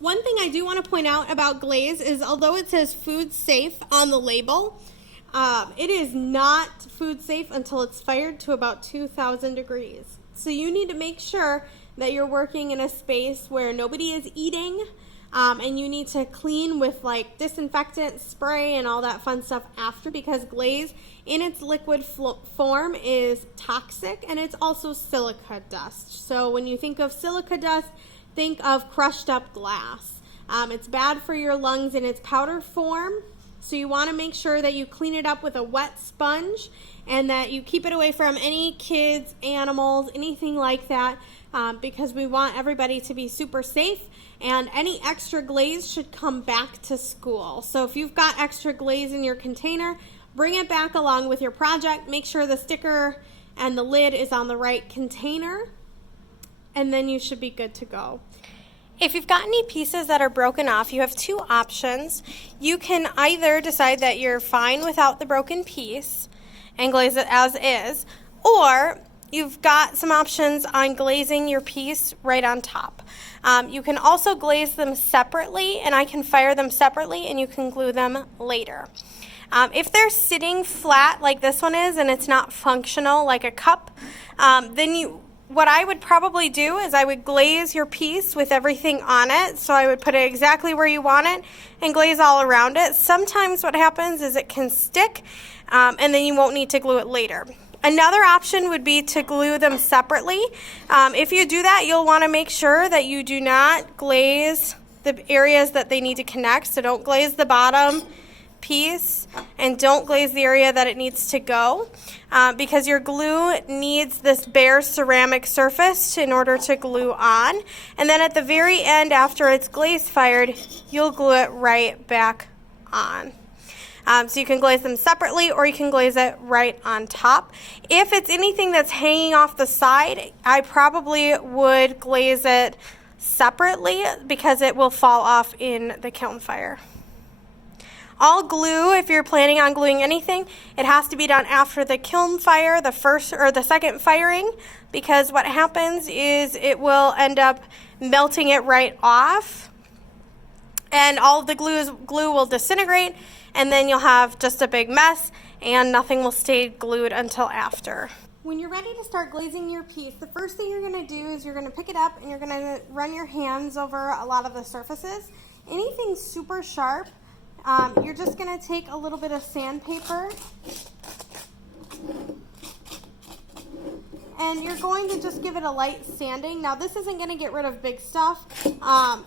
One thing I do want to point out about glaze is although it says food safe on the label, it is not food safe until it's fired to about 2,000 degrees. So you need to make sure that you're working in a space where nobody is eating, and you need to clean with like disinfectant spray and all that fun stuff after, because glaze in its liquid form is toxic, and it's also silica dust. So when you think of silica dust, think of crushed up glass. It's bad for your lungs in its powder form, so you want to make sure that you clean it up with a wet sponge and that you keep it away from any kids, animals, anything like that, because we want everybody to be super safe, and any extra glaze should come back to school. So if you've got extra glaze in your container, bring it back along with your project. Make sure the sticker and the lid is on the right container, and then you should be good to go. If you've got any pieces that are broken off, you have two options. You can either decide that you're fine without the broken piece and glaze it as is, or you've got some options on glazing your piece right on top. You can also glaze them separately, and I can fire them separately, and you can glue them later. If they're sitting flat like this one is and it's not functional like a cup, then what I would probably do is I would glaze your piece with everything on it. So I would put it exactly where you want it and glaze all around it. Sometimes what happens is it can stick, and then you won't need to glue it later. Another option would be to glue them separately. If you do that, you'll want to make sure that you do not glaze the areas that they need to connect. So don't glaze the bottom piece and don't glaze the area that it needs to go, because your glue needs this bare ceramic surface in order to glue on. And then at the very end, after it's glaze fired, you'll glue it right back on. So you can glaze them separately, or you can glaze it right on top. If it's anything that's hanging off the side, I probably would glaze it separately because it will fall off in the kiln fire. All glue, if you're planning on gluing anything, it has to be done after the kiln fire, the first or the second firing, because what happens is it will end up melting it right off, and all of the glue will disintegrate, and then you'll have just a big mess, and nothing will stay glued until after. When you're ready to start glazing your piece, the first thing you're going to do is you're going to pick it up and you're going to run your hands over a lot of the surfaces. Anything super sharp, you're just going to take a little bit of sandpaper and you're going to just give it a light sanding. Now this isn't going to get rid of big stuff.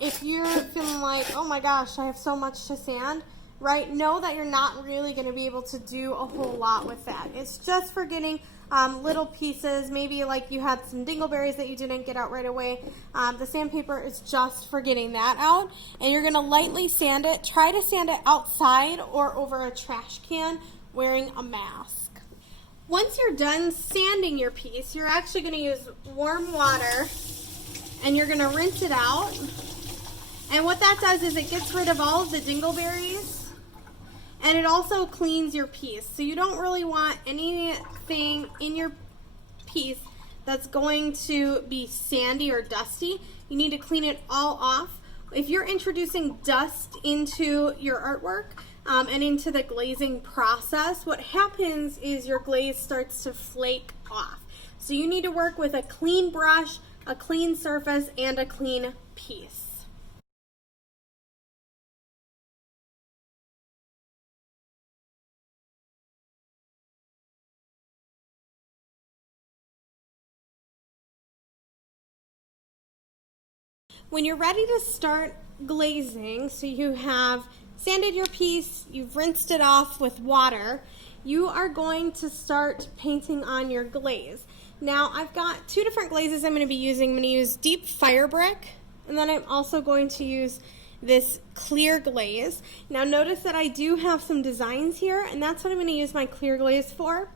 If you're feeling like, oh my gosh, I have so much to sand, right, know that you're not really going to be able to do a whole lot with that. It's just for getting little pieces, maybe like you had some dingleberries that you didn't get out right away. The sandpaper is just for getting that out, and you're going to lightly sand it. Try to sand it outside or over a trash can wearing a mask. Once you're done sanding your piece, you're actually going to use warm water and you're going to rinse it out. And what that does is it gets rid of all of the dingleberries, and it also cleans your piece. So you don't really want anything in your piece that's going to be sandy or dusty. You need to clean it all off. If you're introducing dust into your artwork and into the glazing process, what happens is your glaze starts to flake off. So you need to work with a clean brush, a clean surface, and a clean piece. When you're ready to start glazing, so you have sanded your piece, you've rinsed it off with water, you are going to start painting on your glaze. Now I've got two different glazes I'm going to be using. I'm going to use deep fire brick, and then I'm also going to use this clear glaze. Now notice that I do have some designs here, and that's what I'm going to use my clear glaze for.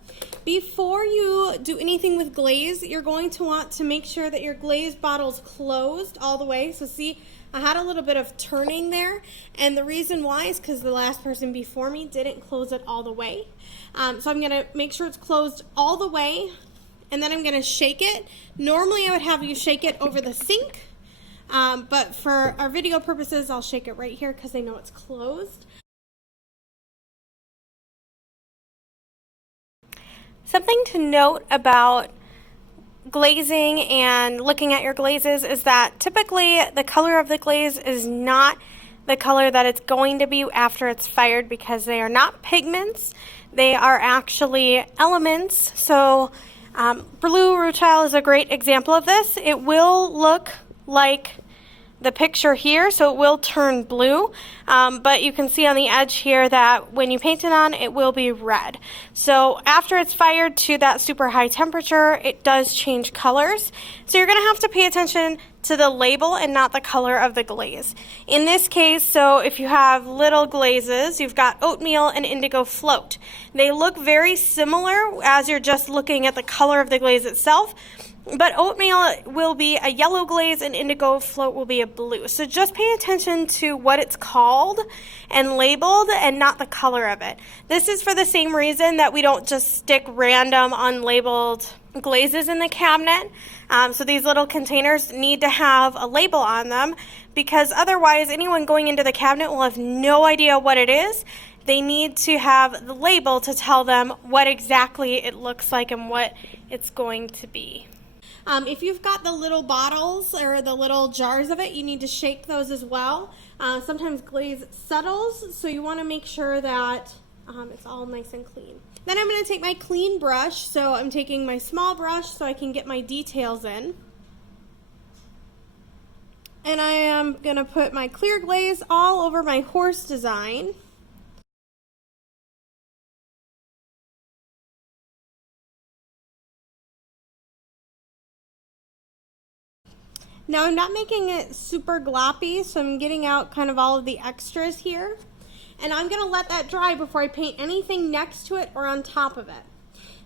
Before you do anything with glaze, you're going to want to make sure that your glaze bottle's closed all the way. So see, I had a little bit of turning there, and the reason why is because the last person before me didn't close it all the way. So I'm going to make sure it's closed all the way, and then I'm going to shake it. Normally I would have you shake it over the sink, But for our video purposes, I'll shake it right here because I know it's closed. Something to note about glazing and looking at your glazes is that typically the color of the glaze is not the color that it's going to be after it's fired, because they are not pigments. They are actually elements. So blue rutile is a great example of this. It will look like the picture here, so it will turn blue, but you can see on the edge here that when you paint it on, it will be red. So after it's fired to that super high temperature, it does change colors. So you're going to have to pay attention to the label and not the color of the glaze. In this case, so if you have little glazes, you've got oatmeal and indigo float. They look very similar as you're just looking at the color of the glaze itself, but oatmeal will be a yellow glaze and indigo float will be a blue. So just pay attention to what it's called and labeled and not the color of it. This is for the same reason that we don't just stick random unlabeled glazes in the cabinet. So these little containers need to have a label on them, because otherwise anyone going into the cabinet will have no idea what it is. They need to have the label to tell them what exactly it looks like and what it's going to be. If you've got the little bottles or the little jars of it, you need to shake those as well. Sometimes glaze settles, so you want to make sure that it's all nice and clean. Then I'm going to take my clean brush, so I'm taking my small brush so I can get my details in. And I am going to put my clear glaze all over my horse design. Now I'm not making it super gloppy, so I'm getting out kind of all of the extras here. And I'm going to let that dry before I paint anything next to it or on top of it.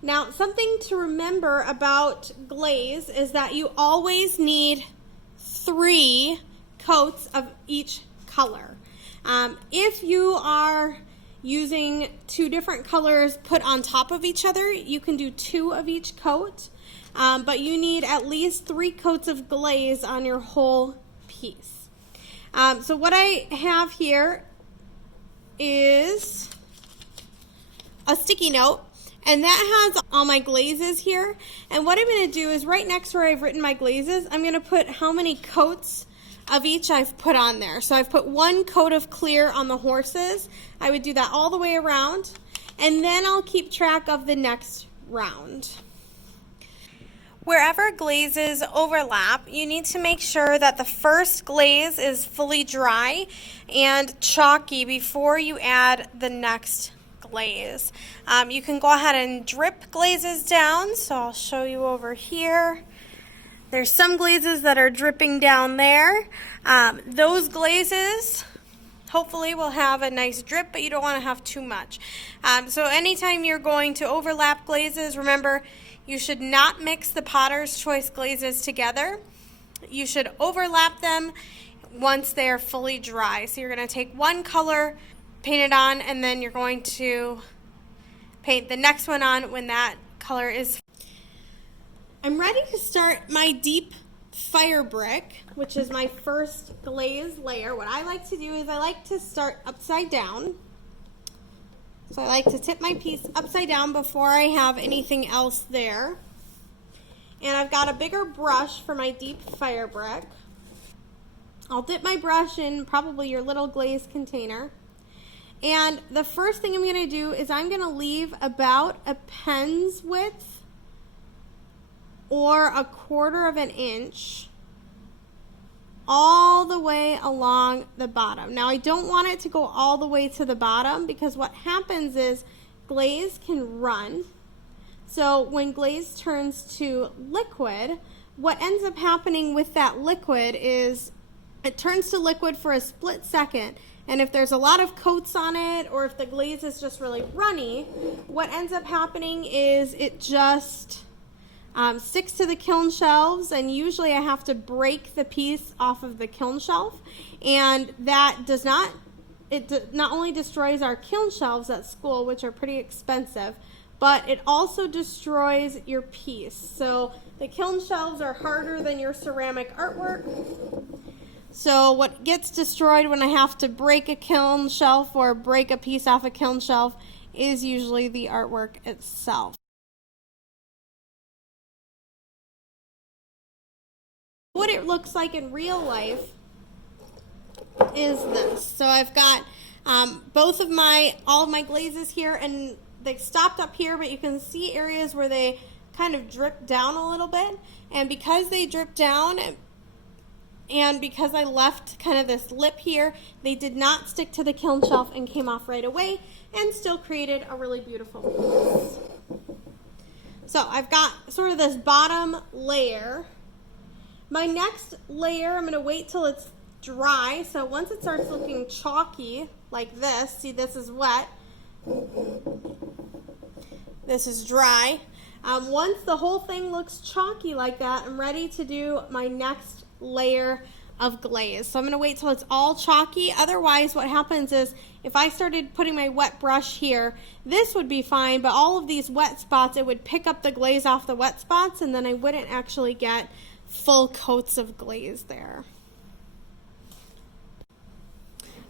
Now, something to remember about glaze is that you always need 3 coats of each color. If you are using 2 different colors put on top of each other, you can do 2 of each coat. But you need at least 3 coats of glaze on your whole piece. So what I have here is a sticky note, and that has all my glazes here. And what I'm going to do is right next to where I've written my glazes, I'm going to put how many coats of each I've put on there. So I've put 1 coat of clear on the horses. I would do that all the way around, and then I'll keep track of the next round. Wherever glazes overlap, you need to make sure that the first glaze is fully dry and chalky before you add the next glaze. You can go ahead and drip glazes down, so I'll show you over here. There's some glazes that are dripping down there. Those glazes hopefully will have a nice drip, but you don't want to have too much. So anytime you're going to overlap glazes, remember, you should not mix the Potter's Choice glazes together. You should overlap them once they are fully dry. So you're going to take one color, paint it on, and then you're going to paint the next one on when that color is. I'm ready to start my deep fire brick, which is my first glaze layer. What I like to do is I like to start upside down. So I like to tip my piece upside down before I have anything else there. And I've got a bigger brush for my deep fire brick. I'll dip my brush in probably your little glaze container. And the first thing I'm going to do is I'm going to leave about a pen's width or 1/4 of an inch all the way along the bottom. Now I don't want it to go all the way to the bottom, because what happens is glaze can run. So when glaze turns to liquid, what ends up happening with that liquid is it turns to liquid for a split second, and if there's a lot of coats on it or if the glaze is just really runny, what ends up happening is it just sticks to the kiln shelves, and usually I have to break the piece off of the kiln shelf, and that does not, it not only destroys our kiln shelves at school, which are pretty expensive, but it also destroys your piece. So the kiln shelves are harder than your ceramic artwork, So what gets destroyed when I have to break a kiln shelf or break a piece off a kiln shelf is usually the artwork itself. What it looks like in real life is this. So I've got all of my glazes here, and they stopped up here, but you can see areas where they kind of drip down a little bit. And because they drip down, and because I left kind of this lip here, they did not stick to the kiln shelf and came off right away and still created a really beautiful piece. So I've got sort of this bottom layer. My next layer, I'm going to wait till it's dry. So once it starts looking chalky like this, see, this is wet, this is dry. Once the whole thing looks chalky like that, I'm ready to do my next layer of glaze. So I'm going to wait till it's all chalky. Otherwise, what happens is if I started putting my wet brush here, this would be fine, but all of these wet spots, it would pick up the glaze off the wet spots, and then I wouldn't actually get full coats of glaze there.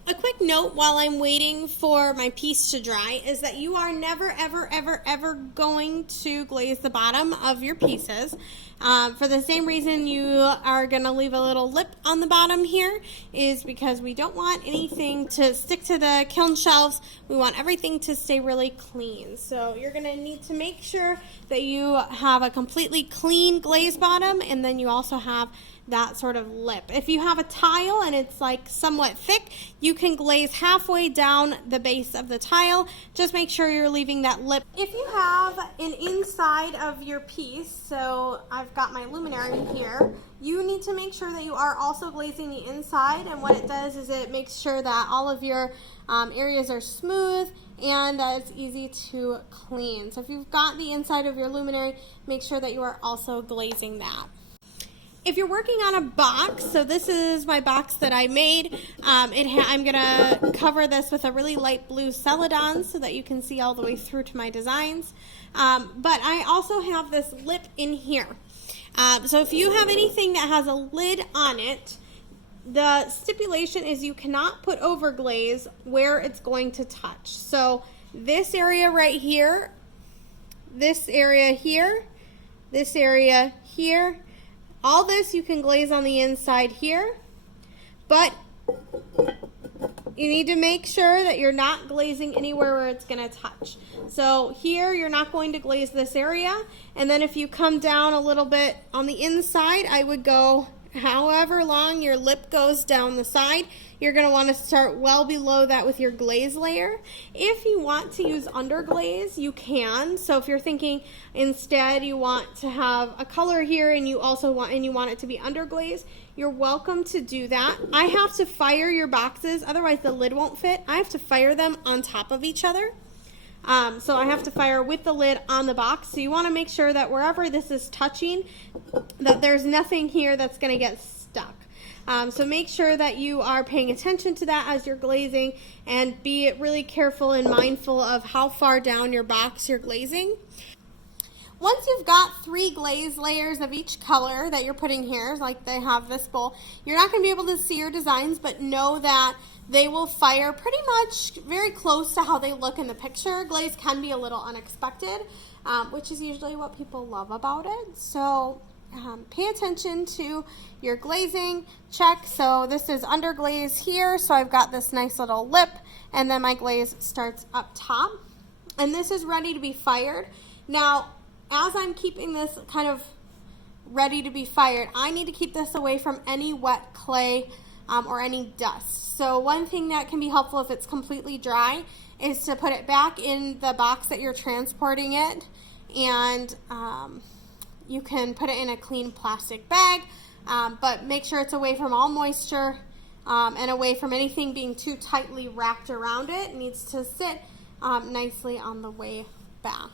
A quick note while I'm waiting for my piece to dry is that you are never, ever, ever, ever going to glaze the bottom of your pieces. For the same reason you are going to leave a little lip on the bottom here is because we don't want anything to stick to the kiln shelves. We want everything to stay really clean. So you're going to need to make sure that you have a completely clean glaze bottom, and then you also have that sort of lip. If you have a tile and it's like somewhat thick, you can glaze halfway down the base of the tile. Just make sure you're leaving that lip. If you have an inside of your piece, so I've got my luminary here, you need to make sure that you are also glazing the inside, and what it does is it makes sure that all of your areas are smooth and that it's easy to clean. So if you've got the inside of your luminary, make sure that you are also glazing that. If you're working on a box, so this is my box that I made. I'm going to cover this with a really light blue Celadon so that you can see all the way through to my designs. But I also have this lip in here. So if you have anything that has a lid on it, the stipulation is you cannot put over glaze where it's going to touch. So this area right here, this area here, this area here, all this you can glaze on the inside here, but you need to make sure that you're not glazing anywhere where it's going to touch. So here you're not going to glaze this area, and then if you come down a little bit on the inside, I would go however long your lip goes down the side. You're going to want to start well below that with your glaze layer. If you want to use underglaze, you can. So if you're thinking instead you want to have a color here and you want it to be underglaze, you're welcome to do that. I have to fire your boxes, otherwise the lid won't fit. I have to fire them on top of each other. So I have to fire with the lid on the box. So you want to make sure that wherever this is touching, that there's nothing here that's going to get stuck. So make sure that you are paying attention to that as you're glazing, and be really careful and mindful of how far down your box you're glazing. Once you've got 3 glaze layers of each color that you're putting here, like they have this bowl, you're not going to be able to see your designs, but know that they will fire pretty much very close to how they look in the picture. Glaze can be a little unexpected, which is usually what people love about it. So pay attention to your glazing. Check. So this is underglaze here, so I've got this nice little lip, and then my glaze starts up top. And this is ready to be fired. Now, as I'm keeping this kind of ready to be fired, I need to keep this away from any wet clay or any dust. So one thing that can be helpful if it's completely dry is to put it back in the box that you're transporting it, and you can put it in a clean plastic bag, but make sure it's away from all moisture and away from anything being too tightly wrapped around it. It needs to sit nicely on the way back.